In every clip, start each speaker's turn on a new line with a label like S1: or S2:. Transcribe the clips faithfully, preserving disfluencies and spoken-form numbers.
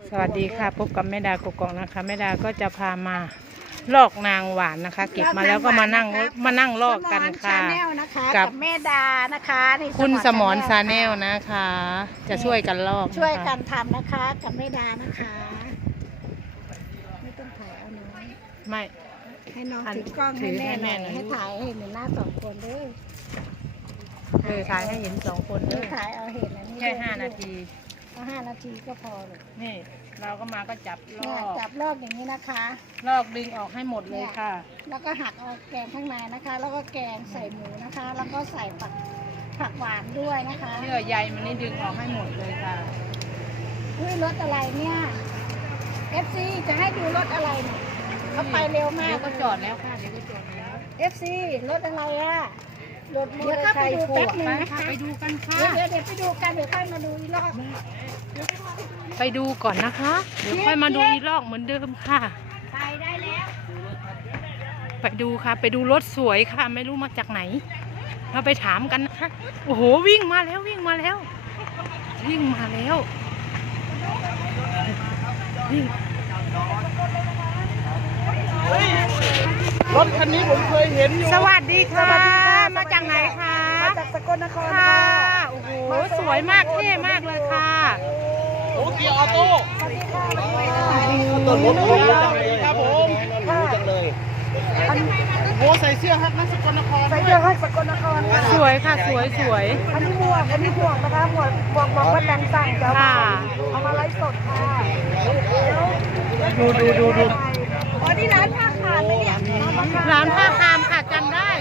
S1: สวัสดีค่ะพบกับแม่ดากกองนะคะแม่ดาก็จะพามาลอกนางหวานนะคะเก็บมาแล้วก็มานั่งมานั่งลอกกันค่ะ
S2: กับแม่ดานะคะนี่
S1: คุณสมรซาแนลนะคะ จะช่วยกันลอก
S2: ช่วยกันทำนะคะกับแม่ดานะคะไม่ต้องถ่ายเอาน้อย
S1: ไม่
S2: ให้น้องถือกล้องให้แม่หน่อยให้ถ่ายให้เห็นหน้าสองคนด้วย
S1: เออถ่ายให้เห็นสองคนด้วย
S2: ถ่ายเอาเห็นอันนี้
S1: แค่ห้านาที
S2: เอาห้านาทีก็พอเลย
S1: นี่เราก็มาก็จับลอก
S2: จับลอกอย่างนี้นะคะ
S1: ลอกดึงออกให้หมดเลยค่ะ
S2: แล้วก็หักเอาแกงข้างในนะคะแล้วก็แกงใส่หมูนะคะแล้วก็ใส่ผักผักหวานด้วยนะคะ
S1: เยื่อใยมันนี่ดึงออกให้หมดเลยค่ะ
S2: อุ้ยรถอะไรเนี่ยเอฟซีจะให้ดูรถอะไรเนี่ยเขาไปเร็วมาก
S1: เดี๋ยวก็จอดแล้วค่ะเดี๋ยวก็จอดแล้ว
S2: เอฟซีรถอะไรอ่ะรถมอเตอร์ไซค์แป๊บนึงนะคะ
S1: ไปดูกันค่ะ
S2: เดี๋ยวเดี๋ยวไปดูกันเดี๋ยวค่อยมาดูอีกรอบ
S1: ไปดูก่อนนะคะเดี๋ยวค่อยมาดูอีกรอบเหมือนเดิมค่ะ
S2: ไปได้แล้ว
S1: ไปดูค่ะไปดูรถสวยค่ะไม่รู้มาจากไหนเราไปถามกันนะคะโอ้โหวิ่งมาแล้ววิ่งมาแล้ววิ่งมาแล้ววิ่ง
S3: รถคันนี้ผมเคยเห็นอยู่
S1: สวัสดีค่ะมาจากไหนคะ
S2: มาจากสกลนคร
S1: ค่ะโอ้โหสวยมากเท่มากเลยค่ะ
S3: โอ้เกียร์ออโต้ต้นรถหรูจังเลยครับผมหรูจังเลยโอ้ใส่เสื้อฮักนักสกลนคร
S2: ใส่เสื้อฮักสกลนคร
S1: สวยค่ะสวยสวย
S2: อันนี้หมวกอันนี้หมวกนะคะหมวกหมวกหมวกว่าแตงสั่งจะเอามาไลฟ์สดค่ะ
S1: ดูดูดูดู
S2: อ๋อนี่ร้านผ้าคามไหมเนี่ย
S1: ร้านผ้าคามค่ะจำได้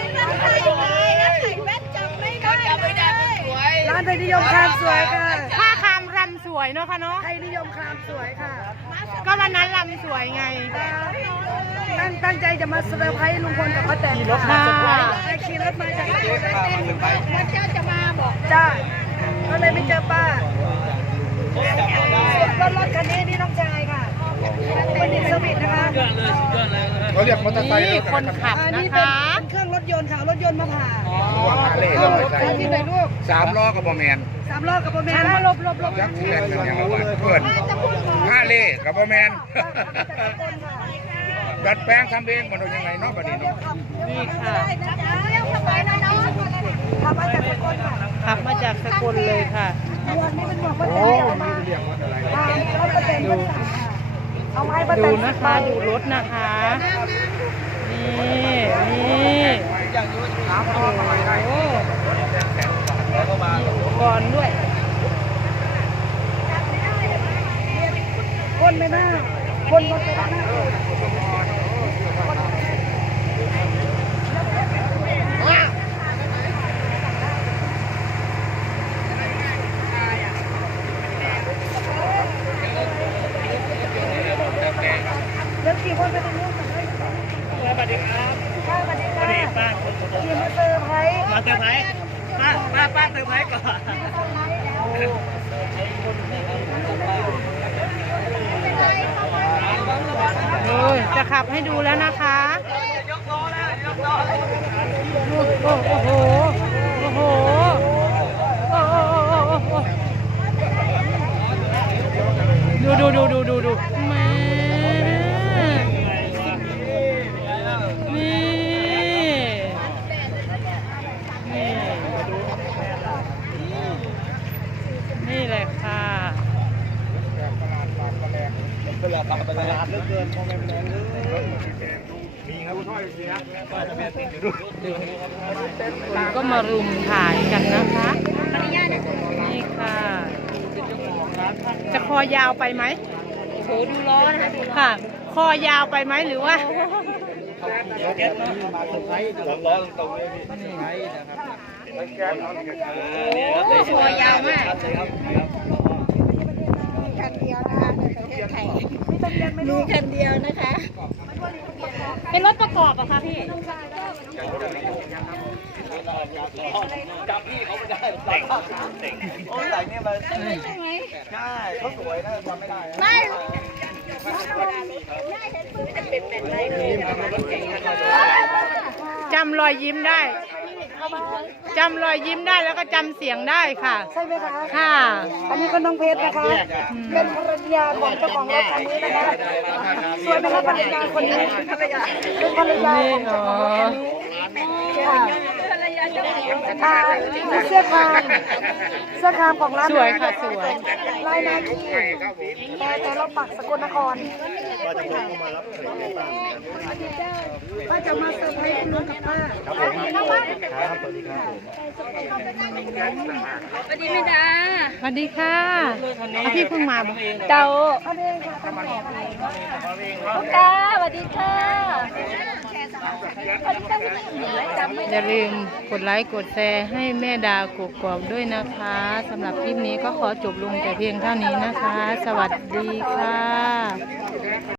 S2: ร้านไทยนิยมคามสวยค่ะ
S1: ผ้าคามรำสวยเนาะค่ะเนาะ
S2: ไทยนิยมคามสวยค่ะ
S1: ก็วันนั้นรำสวยไง
S2: ตั้งตั้งใจจะมาเซอร์ไพรส์ลุงพลกับป้าแตน
S1: ค่ะ
S2: ขี่รถมาจากที่ว่าเจ้าจะมาบอกจ้าก็เลยไม่เจอป้ารถรถคันนี้นี่น้องชายค่ะเป็นดิสวิตนะคะ
S3: เขาเรียกมอเตอร์ไซค์
S1: คนขับนะคะ
S2: เป็นเครื่องรถยนต์ค่ะรถยนต์มาผ่า
S3: ที่ไหนลูกสามล้อกับบอแมน
S2: สามล้อกับบอแมน
S1: ลบลบลบ
S3: ยักษ์เล่นกันอย่างเพื่อนห้าเล่กับบอแมนดัดแปลงทำเองมันโดนยังไงเนาะบัดนี้
S1: นี่ค่ะ
S2: ขับมาจากสกลค่ะ
S1: ขับมาจากสกลเลยค่ะ
S2: หมวกนี่เป็นหมวกป้าแตนเอามาเอาป้าแตนมาสั่งค่ะเอาไม้ป้าแตน
S1: ดูนะคะดูรถนะคะนี่นี่โอ้โหก่อนด้วย
S2: คนไม่น่าคนบนไปหน้าเดี๋ยวขี่คนไปตรงนู้นก่อนเลย
S3: สวัสดีครับ
S2: สวัสดีค่ะ
S3: ป้า
S2: ขี่มาเซอร์ไพรส์
S3: มาเซอร์ไพรส์ป้าป้าป้าเซอร์ไพรส์ก่อน
S1: โอ้ยจะขับให้ดูแล้วนะคะ
S3: ยกล้อแล้วยกล้อ
S1: โอ้โหโอ้โหโอ้โหดูดูดูดูดูดูแม่นี่นี่นี่เลยค่ะ
S3: เวลาตามไปตลาดเลิกเกินมองไม่เป็นไรมีครับคุณพ่อจริงๆนะก็จะเป็นติดอยู่ด้วย
S1: คนก็มารุมถ่ายกันนะคะนี่ค่ะจะคอยาวไปไหมโอ้โหดูล้อนะคะค่ะคอยาวไปไหมหรือว่า
S3: เก็ตมาเซอร์ไพรส์ล้อตรงๆเลยนี่ไงนะครับ
S2: คอยาวมากคันเดียวนะคะในประเทศไทยมีคันเดียวนะคะ
S1: เป็นรถประกอบอะคะพี่
S3: จับพี่เขาไม่ได้เต่งเต่งโอ้ยแต่เนี่ยมันใช่ไหมใช่เขาสวยนะทำไม่ได้
S2: ไม่
S1: จำรอยยิ้มได้
S2: เขาไหม
S1: จำรอยยิ้มได้แล้วก็จำเสียงได้ค่ะ
S2: ใช่ไหมคะ
S1: ค่ะ
S2: อันนี้ก็น้องเพชรนะคะ เป็นภรรยาของเจ้าของรถคันนี้นะคะสวยไหมคะภรรยาคนนี้เป็นภรรยาของเจ้าของรถคันนี้ค่ะอ่าเสื้อคามเสื้อคามของร้าน
S1: สวยค่ะสวย
S2: ลายนาคีแต่แต่เราปักสกลนครป้าจะมาเซอร์ไพรส์คุณลุงกับป้าครับผมครับสวัสดีครับสวัสดีแม่ดา
S1: สวัสดีค่ะพี่เพิ่งมาบอก
S2: เจ้าเอาเองค่ะทำแบบลูกตาสวัสดีค่ะสวัสดีค่ะ
S1: อย่าลืมกดไลค์กดแชร์ให้แม่ดากกอกด้วยนะคะสำหรับคลิปนี้ก็ขอจบลงแต่เพียงเท่านี้นะคะ สวัสดีค่ะ